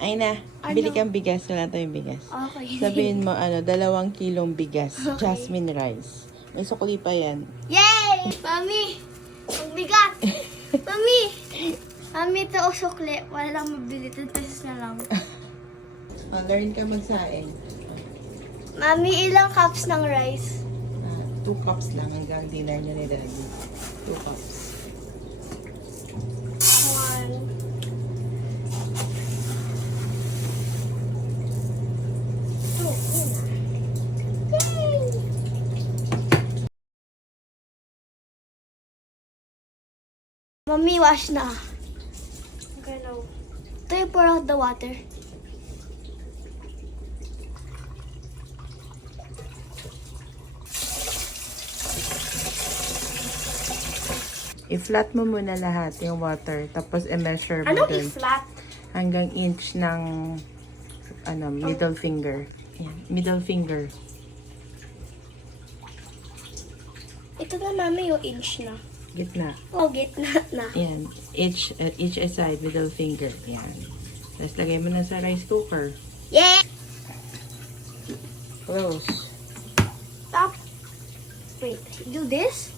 Ay na, Ano? bili kang bigas. Wala tayong bigas. Okay. Sabihin mo, 2 kilong bigas. Okay. Jasmine rice. May sukli pa yan. Yay! Mami! Ang bigat! Mami! Mami, ito o sukli. Wala lang mabili. 10 pesos na lang. Learn ka magsaing. Mami, ilang cups ng rice? 2 cups lang hanggang dinner niya ni Daddy. 2 cups. 1. Mami, wash na. Okay, no. Do you pour out the water? I-flat mo muna lahat yung water. Tapos i-measure mo Anong dun i-flat? hanggang inch ng middle finger. Yan, middle finger. Ito na, Mami, yung inch na. Gitna. Oh, gitna na. Yan. Each side, middle finger. Yan. Tapos lagay mo na sa rice cooker. Yeah! Close. Stop. Wait, do this?